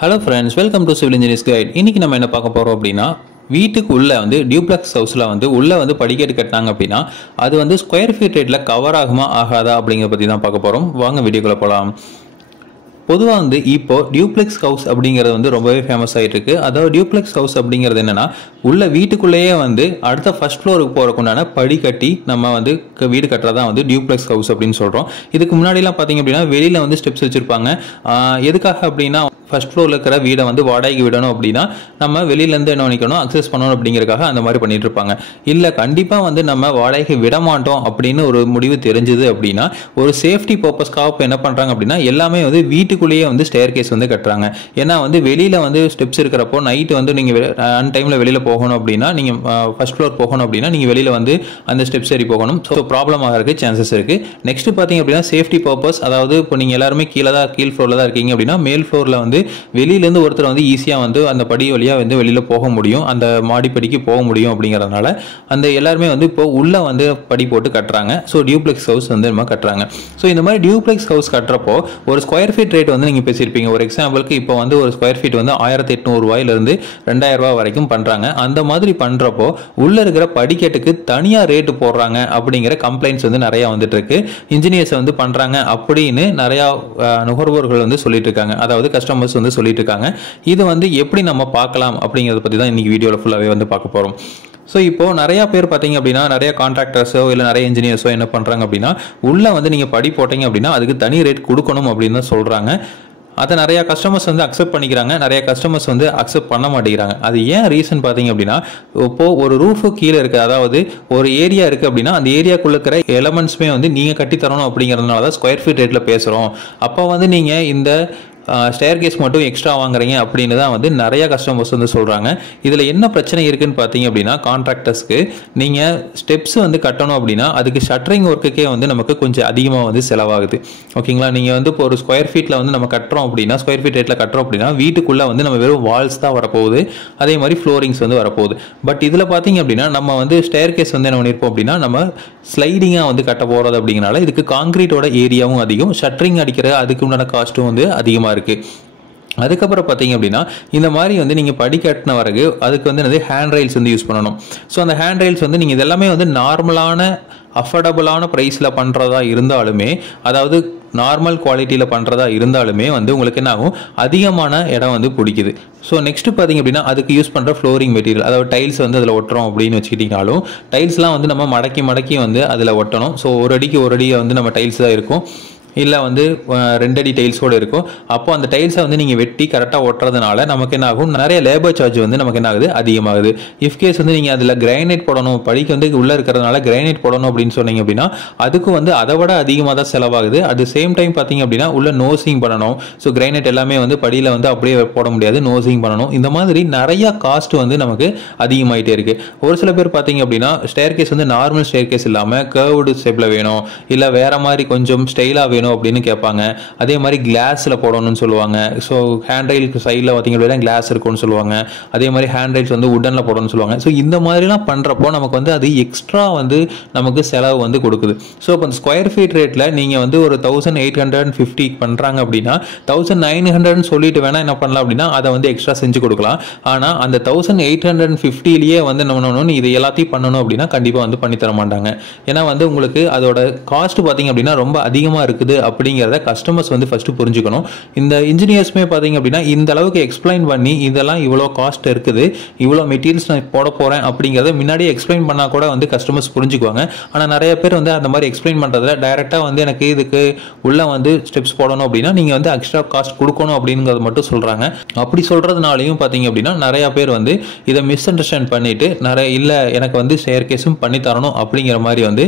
Hello friends, welcome to civil engineers guide. இன்றைக்கி நம்ம என்ன பார்க்க போகிறோம் அப்படின்னா, வீட்டுக்கு உள்ளே வந்து டியூப்ளெக்ஸ் ஹவுஸில் வந்து உள்ளே வந்து படிக்கட்டு கட்டினாங்க அப்படின்னா அது வந்து ஸ்கொயர் ஃபீட் ரேட்டில் கவர் ஆகுமா ஆகாதா அப்படிங்கிற பற்றி தான் பார்க்க போகிறோம். வாங்க வீடியோக்குள்ளே போகலாம். பொதுவாக வந்து இப்போ டியூப்ளெக்ஸ் ஹவுஸ் அப்படிங்கிறது வந்து ரொம்பவே ஃபேமஸ் ஆகிட்டு இருக்கு. அதாவது டியூப்ளெக்ஸ் ஹவுஸ் அப்படிங்கிறது என்னன்னா, உள்ள வீட்டுக்குள்ளேயே வந்து அடுத்த ஃபர்ஸ்ட் ஃப்ளோருக்கு போகிறக்குண்டான படி கட்டி நம்ம வந்து வீடு கட்டுறதா வந்து டியூப்ளெக்ஸ் ஹவுஸ் அப்படின்னு சொல்கிறோம். இதுக்கு முன்னாடிலாம் பார்த்தீங்க அப்படின்னா வெளியில் வந்து ஸ்டெப்ஸ் வச்சுருப்பாங்க. எதுக்காக அப்படின்னா, ஃபர்ஸ்ட் ஃப்ளோரில் இருக்கிற வீடை வந்து வாடகைக்கு விடணும் அப்படின்னா நம்ம வெளியிலேருந்து என்ன பண்ணிக்கணும், அக்சஸ் பண்ணணும் அப்படிங்கிறதுக்காக அந்த மாதிரி பண்ணிட்டு இருப்பாங்க. இல்லை, கண்டிப்பாக வந்து நம்ம வாடகைக்கு விட மாட்டோம் அப்படின்னு ஒரு முடிவு தெரிஞ்சுது அப்படின்னா ஒரு சேஃப்டி பர்பஸ்க்காக இப்போ என்ன பண்ணுறாங்க அப்படின்னா எல்லாமே வந்து வீட்டுக்குள்ளேயே வந்து ஸ்டேர் கேஸ் வந்து கட்டுறாங்க. ஏன்னா வந்து வெளியில் வந்து ஸ்டெப்ஸ் இருக்கிறப்போ நைட்டு வந்து நீங்கள் அன் டைமில் வெளியில் போகணும் அப்படின்னா, நீங்கள் ஃபர்ஸ்ட் ஃப்ளோர் போகணும் அப்படின்னா நீங்கள் வெளியில் வந்து அந்த ஸ்டெப்ஸ் ஏறி போகணும். ஸோ ப்ராப்ளம் ஆகிறதுக்கு சான்சஸ் இருக்குது. நெக்ஸ்ட் பார்த்தீங்க அப்படின்னா சேஃப்டி பர்பஸ், அதாவது இப்போ நீங்கள் எல்லாருமே கீழ் ஃப்ளோரில் தான் இருக்கீங்க அப்படின்னா மேல் ஃப்ளோரில் வந்து வெளியிலேருந்து ஒருத்தர் வந்து ஈஸியாக வந்து அந்த படி வழியாக வந்து வெளியில் போக முடியும், அந்த மாடிப்படிக்கு போக முடியும். அப்படிங்கிறதுனால அந்த எல்லாருமே வந்து இப்போ உள்ளே வந்து படி போட்டு கட்டுறாங்க. ஸோ டியூப்ளெக்ஸ் ஹவுஸ் வந்து நம்ம கட்டுறாங்க. ஸோ இந்த மாதிரி டியூப்ளெக்ஸ் ஹவுஸ் கட்டுறப்போ ஒரு ஸ்கொயர் ஃபீட் ரேட் வந்து நீங்கள் பேசியிருப்பீங்க. ஒரு எக்ஸாம்பிளுக்கு இப்போ வந்து ஒரு ஸ்கொயர் ஃபீட் வந்து 1800 ரூபாயிலிருந்து 2000 ரூபாய் வரைக்கும் பண்ணுறாங்க. அந்த மாதிரி பண்ணுறப்போ உள்ளே இருக்கிற படிக்கட்டுக்கு தனியாக ரேட்டு போடுறாங்க அப்படிங்கிற கம்ப்ளைண்ட்ஸ் வந்து நிறையா வந்துட்டு இருக்கு. இன்ஜினியர்ஸ் வந்து பண்ணுறாங்க அப்படின்னு நிறையா நுகர்வோர்கள் வந்து சொல்லிட்டு இருக்காங்க, அதாவது கஸ்டமர்ஸ் வந்து சொல்லிட்டு இருக்காங்க. இது வந்து எப்படி நம்ம பார்க்கலாம் அப்படிங்கிறத பற்றி தான் இன்னைக்கு வீடியோவில் ஃபுல்லாகவே வந்து பார்க்க போகிறோம். ஸோ இப்போ நிறைய பேர் பார்த்தீங்க அப்படின்னா, நிறைய கான்ட்ராக்டர்ஸோ இல்லை நிறைய இன்ஜினியர்ஸோ என்ன பண்ணுறாங்க அப்படின்னா, உள்ளே வந்து நீங்கள் படி போட்டீங்க அப்படின்னா அதுக்கு தனி ரேட் கொடுக்கணும் அப்படின்னு தான் சொல்கிறாங்க. அதை நிறையா கஸ்டமர்ஸ் வந்து அக்செப்ட் பண்ணிக்கிறாங்க, நிறைய கஸ்டமர்ஸ் வந்து அக்செப்ட் பண்ண மாட்டேங்கிறாங்க. அது ஏன் ரீசன் பார்த்தீங்க அப்படின்னா, இப்போது ஒரு ரூஃபு கீழே இருக்குது, அதாவது ஒரு ஏரியா இருக்குது அப்படின்னா அந்த ஏரியாக்குள்ள இருக்கிற எலமெண்ட்ஸுமே வந்து நீங்கள் கட்டித்தரணும் அப்படிங்கிறதுனால தான் ஸ்கொயர் ஃபீட் ரேட்டில் பேசுகிறோம். அப்போ வந்து நீங்கள் இந்த ஸ்டேர் கேஸ் மட்டும் எக்ஸ்ட்ரா வாங்குறீங்க அப்படின்னு தான் வந்து நிறைய கஸ்டமர்ஸ் வந்து சொல்கிறாங்க. இதில் என்ன பிரச்சனை இருக்குன்னு பார்த்தீங்க அப்படின்னா, கான்ட்ராக்டர்ஸ்க்கு நீங்கள் ஸ்டெப்ஸ் வந்து கட்டணும் அப்படின்னா அதுக்கு ஷட்டரிங் ஒர்க்குக்கே வந்து நமக்கு கொஞ்சம் அதிகமாக வந்து செலவாகுது. ஓகேங்களா, நீங்கள் வந்து இப்போ ஒரு ஸ்கொயர் ஃபீட்டில் வந்து நம்ம கட்டுறோம் அப்படின்னா, ஸ்கொயர் ஃபீட் ரேட்டில் கட்டுறோம் அப்படின்னா வீட்டுக்குள்ளே வந்து நம்ம வெறும் வால்ஸ் தான் வரப்போகுது, அதே மாதிரி ஃப்ளோரிங்ஸ் வந்து வரப்போகுது. பட் இதில் பார்த்தீங்க அப்படின்னா நம்ம வந்து ஸ்டேர் கேஸ் வந்து என்ன பண்ணியிருப்போம் அப்படின்னா நம்ம ஸ்லைடிங்காக வந்து கட்ட போகிறது அப்படிங்கிறனால இதுக்கு காங்கிரீட்டோட ஏரியாவும் அதிகம், ஷட்டரிங் அடிக்கிற அதுக்கு உண்டான காஸ்ட்டும் வந்து அதிகமாக இருக்குது. அதுக்கப்புறம் பார்த்தீங்க அப்படின்னா இந்த மாதிரி வந்து நீங்கள் படி கட்டின பிறகு அதுக்கு வந்து என்னது ஹேண்ட் ரைல்ஸ் வந்து யூஸ் பண்ணணும். ஸோ அந்த ஹேண்ட் ரைல்ஸ் வந்து நீங்கள் இதெல்லாமே வந்து நார்மலான அஃபோர்டபுளான ப்ரைஸில் பண்ணுறதா இருந்தாலுமே, அதாவது நார்மல் குவாலிட்டியில் பண்ணுறதா இருந்தாலுமே வந்து உங்களுக்கு என்ன ஆகும், அதிகமான இடம் வந்து பிடிக்குது. ஸோ நெக்ஸ்ட் பார்த்தீங்க அப்படின்னா அதுக்கு யூஸ் பண்ணுற ஃப்ளோரிங் மெட்டீரியல், அதாவது டைல்ஸ் வந்து அதில் ஒட்டுறோம் அப்படின்னு வச்சுக்கிட்டிங்கனாலும் டைல்ஸ்லாம் வந்து நம்ம மடக்கி மடக்கி வந்து அதில் ஒட்டணும். ஸோ ஒரு அடிக்கு ஒரு அடி வந்து நம்ம டைல்ஸ் தான் இருக்கும், இல்லை வந்து 2 அடி டைல்ஸோடு இருக்கும். அப்போ அந்த டைல்ஸை வந்து நீங்கள் வெட்டி கரெக்டாக ஒட்டுறதுனால நமக்கு என்ன ஆகும், நிறைய லேபர் சார்ஜ் வந்து நமக்கு என்ன ஆகுது, அதிகமாகுது. இஃப்கேஸ் வந்து நீங்கள் அதில் கிரைனைட் போடணும், படிக்கு வந்து உள்ளே இருக்கிறதுனால கிரைனைட் போடணும் அப்படின்னு சொன்னீங்க அப்படின்னா அதுக்கும் வந்து அதை விட அதிகமாக தான் செலவாகுது. அட் சேம் டைம் பார்த்தீங்க அப்படின்னா உள்ள நோசிங் பண்ணணும். ஸோ கிரைனைட் எல்லாமே வந்து படியில் வந்து அப்படியே போட முடியாது, நோசிங் பண்ணணும். இந்த மாதிரி நிறையா காஸ்ட் வந்து நமக்கு அதிகமாகிட்டே இருக்குது. ஒரு சில பேர் பார்த்தீங்க அப்படின்னா ஸ்டேர் கேஸ் வந்து நார்மல் ஸ்டேர் கேஸ் இல்லாமல் கர்வ்டு ஷேப்பில் வேணும், இல்லை வேறு மாதிரி கொஞ்சம் ஸ்டைலாக வேணும் அப்படின்னு கேட்பாங்க. அதே மாதிரி கிளாஸில் போடணும்னு சொல்லுவாங்க. ஸோ ஹேண்ட் ரைலுக்கு சைடில் பார்த்தீங்க அப்படின்னா கிளாஸ் இருக்கும்னு சொல்லுவாங்க. அதே மாதிரி ஹேண்ட் ரைல்ஸ் வந்து உட்டனில் போடணும்னு சொல்லுவாங்க. ஸோ இந்த மாதிரிலாம் பண்ணுறப்போ நமக்கு வந்து அது எக்ஸ்ட்ரா வந்து நமக்கு செலவு வந்து கொடுக்குது. ஸோ இப்போ அந்த ஸ்கொயர் ஃபீட் ரேட்டில் நீங்கள் வந்து ஒரு 1850 பண்ணுறாங்க அப்படின்னா 1900 சொல்லிட்டு வேணால் என்ன பண்ணலாம் அப்படின்னா அதை வந்து எக்ஸ்ட்ரா செஞ்சு கொடுக்கலாம். ஆனால் அந்த 1850லேயே வந்து என்ன பண்ணணும், இது எல்லாத்தையும் பண்ணணும் அப்படின்னா கண்டிப்பாக வந்து பண்ணித்தர மாட்டாங்க. ஏன்னா வந்து உங்களுக்கு அதோட காஸ்ட் பார்த்தீங்க அப்படின்னா ரொம்ப அதிகமாக இருக்குது அப்படிங்கிறத கஸ்டமர்ஸ் வந்து ஃபர்ஸ்ட் புரிஞ்சுக்கணும். இந்த இன்ஜினியர்ஸ்மே பார்த்தீங்க அப்படின்னா இந்த அளவுக்கு எக்ஸ்பிளைன் பண்ணி இதெல்லாம் இவ்வளோ காஸ்ட் இருக்குது, இவ்வளோ மெட்டீரியல்ஸ் நான் போட போகிறேன் அப்படிங்கிறத முன்னாடியே எக்ஸ்பிளைன் பண்ணால் கூட வந்து கஸ்டமர்ஸ் புரிஞ்சுக்குவாங்க. ஆனால் நிறைய பேர் வந்து அந்த மாதிரி எக்ஸ்பிளைன் பண்ணுறதுல டைரெக்டாக வந்து எனக்கு இதுக்கு உள்ள வந்து ஸ்டெப்ஸ் போடணும் அப்படின்னா நீங்கள் வந்து எக்ஸ்ட்ரா காஸ்ட் கொடுக்கணும் அப்படிங்கிறத மட்டும் சொல்கிறாங்க. அப்படி சொல்கிறதுனாலையும் பார்த்தீங்க அப்படின்னா நிறையா பேர் வந்து இதை மிஸ் அண்டர்ஸ்டாண்ட் பண்ணிட்டு நிறைய இல்லை எனக்கு வந்து ஸ்டேர் கேஸும் பண்ணி தரணும் அப்படிங்கிற மாதிரி வந்து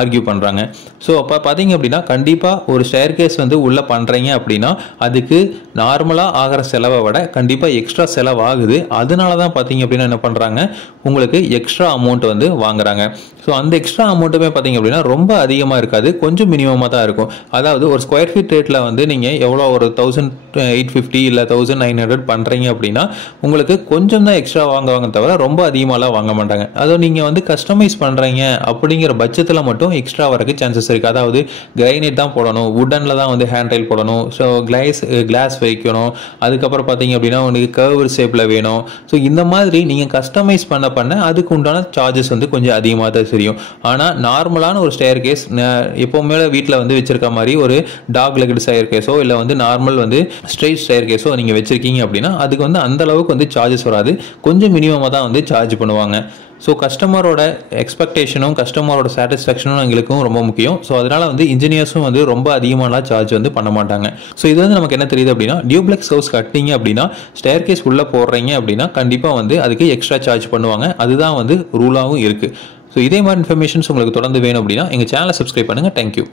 ஆர்கியூ பண்ணுறாங்க. ஸோ அப்போ பார்த்தீங்க அப்படின்னா கண்டிப்பாக ஒரு ஸ்டேர் கேஸ் வந்து உள்ளே பண்ணுறீங்க அப்படின்னா அதுக்கு நார்மலாக ஆகிற செலவை விட கண்டிப்பாக எக்ஸ்ட்ரா செலவாகுது. அதனால தான் பார்த்தீங்க அப்படின்னா என்ன பண்ணுறாங்க, உங்களுக்கு எக்ஸ்ட்ரா அமௌண்ட் வந்து வாங்குறாங்க. ஸோ அந்த எக்ஸ்ட்ரா அமௌண்ட்டுமே பார்த்தீங்க அப்படின்னா ரொம்ப அதிகமாக இருக்காது, கொஞ்சம் மினிமமாக தான் இருக்கும். அதாவது ஒரு ஸ்கொயர் ஃபீட் ரேட்டில் வந்து நீங்கள் எவ்வளோ ஒரு 1850 இல்லை 1900 பண்ணுறீங்க அப்படின்னா உங்களுக்கு கொஞ்சம் தான் எக்ஸ்ட்ரா வாங்குவாங்க தவிர ரொம்ப அதிகமாகலாம் வாங்க மாட்டாங்க. அதாவது நீங்கள் வந்து கஸ்டமைஸ் பண்ணுறீங்க அப்படிங்கிற பட்சத்தில் மட்டும் எக்ஸ்ட்ரா வரக்கு சான்சஸ் இருக்குது. அதாவது கிரைனைட் தான் போடணும் போடணும், வுட்டனில் தான் வந்து ஹேண்ட் ரைல் போடணும், ஸோ கிளாஸ் வைக்கணும், அதுக்கப்புறம் பார்த்தீங்க அப்படின்னா உங்களுக்கு கர்வ் ஷேப்பில் வேணும். ஸோ இந்த மாதிரி நீங்கள் கஸ்டமைஸ் பண்ண அதுக்கு உண்டான சார்ஜஸ் வந்து கொஞ்சம் அதிகமாக தான் தெரியும். ஆனால் நார்மலான ஒரு ஸ்டேர் கேஸ் எப்போவுமே வீட்டில் வந்து வச்சிருக்க மாதிரி ஒரு டாக் லெக்டு ஸ்டேர் கேஸோ இல்லை வந்து நார்மல் வந்து ஸ்ட்ரெயிட் ஸ்டேர் கேஸோ நீங்கள் வச்சிருக்கீங்க அப்படின்னா அதுக்கு வந்து அந்த அளவுக்கு வந்து சார்ஜஸ் வராது, கொஞ்சம் மினிமமாக தான் வந்து சார்ஜ் பண்ணுவாங்க. ஸோ கஸ்டமரோட எக்ஸ்பெக்டேஷனும் கஸ்டமரோட சாட்டிஸ்ஃபேக்ஷனும் எங்களுக்கும் ரொம்ப முக்கியம். ஸோ அதனால் வந்து இன்ஜினியர்ஸும் வந்து ரொம்ப அதிகமான சார்ஜ் வந்து பண்ண மாட்டாங்க. ஸோ இது வந்து நமக்கு என்ன தெரியுது அப்படின்னா, டியூப்ளெக்ஸ் ஹவுஸ் கட்டிங்க அப்படின்னா ஸ்டேர் கேஸ் உள்ளே போடுறீங்க அப்படின்னா கண்டிப்பாக வந்து அதுக்கு எக்ஸ்ட்ரா சார்ஜ் பண்ணுவாங்க. அதுதான் வந்து ரூலாகவும் இருக்குது. ஸோ இதே மாதிரி இன்ஃபர்மேஷன்ஸ் உங்களுக்கு தொடர்ந்து வேணும் அப்படின்னா எங்கள் சேனலை சப்ஸ்கிரைப் பண்ணுங்கள். தேங்க்யூ.